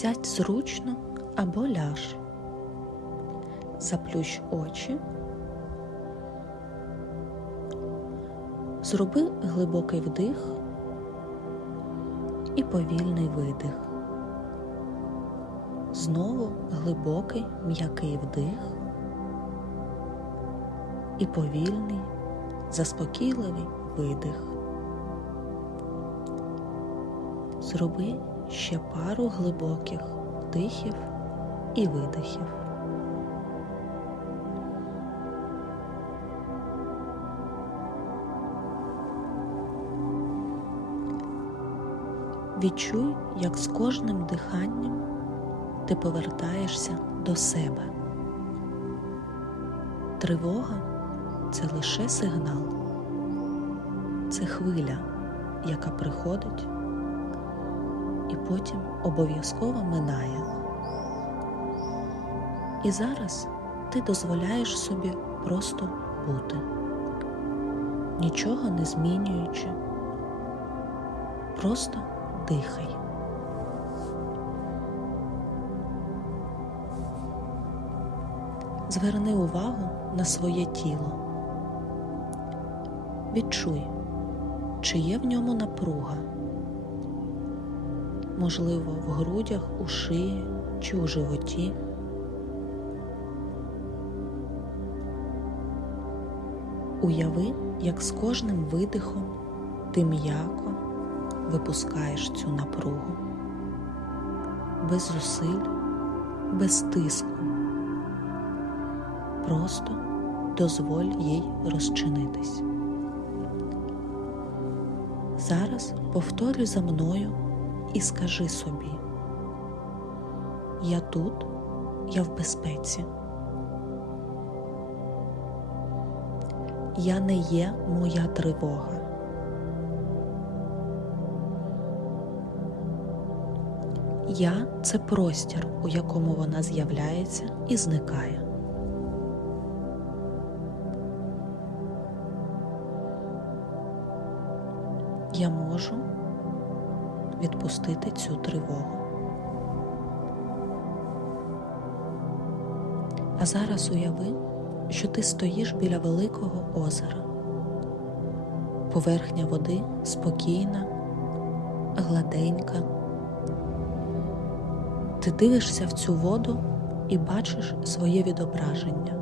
Сядь зручно або ляж. Заплющ очі. Зроби глибокий вдих і повільний видих. Знову глибокий м'який вдих і повільний, заспокійливий видих. Зроби ще пару глибоких вдихів і видихів. Відчуй, як з кожним диханням ти повертаєшся до себе. Тривога це лише сигнал, це хвиля, яка приходить і потім обов'язково минає. І зараз ти дозволяєш собі просто бути, нічого не змінюючи, просто дихай. Зверни увагу на своє тіло. Відчуй, чи є в ньому напруга, можливо, в грудях, у шиї чи у животі. Уяви, як з кожним видихом ти м'яко випускаєш цю напругу без зусиль, без тиску. Просто дозволь їй розчинитись. Зараз повторюй за мною і скажи собі, я тут, я в безпеці. Я не є моя тривога. Я це простір, у якому вона з'являється і зникає. Я можу відпустити цю тривогу. А зараз уяви, що ти стоїш біля великого озера. Поверхня води спокійна, гладенька. Ти дивишся в цю воду і бачиш своє відображення.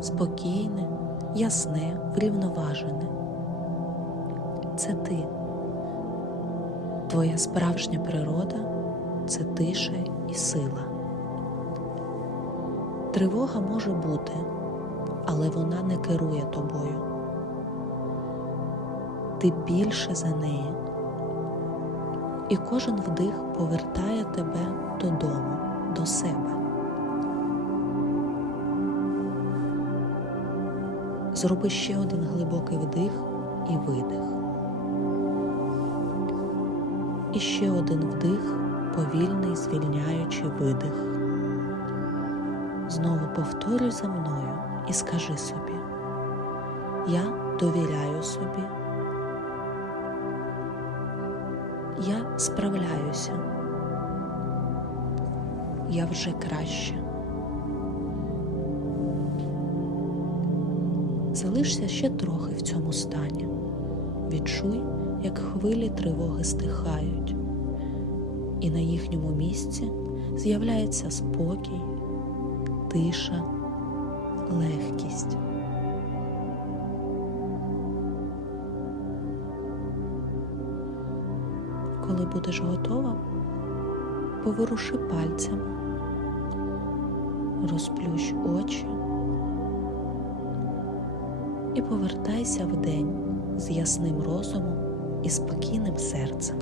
Спокійне, ясне, врівноважене. Це ти. Твоя справжня природа це тиша і сила. Тривога може бути, але вона не керує тобою. Ти більше за неї, і кожен вдих повертає тебе додому, до себе. Зроби ще один глибокий вдих і видих. І ще один вдих, повільний, звільняючи видих. Знову повторюй за мною і скажи собі, я довіряю собі, я справляюся, я вже краще. Залишся ще трохи в цьому стані. Відчуй, як хвилі тривоги стихають, і на їхньому місці з'являється спокій, тиша, легкість. Коли будеш готова, поворуши пальцями, розплющ очі і повертайся в день з ясним розумом і спокійним серцем.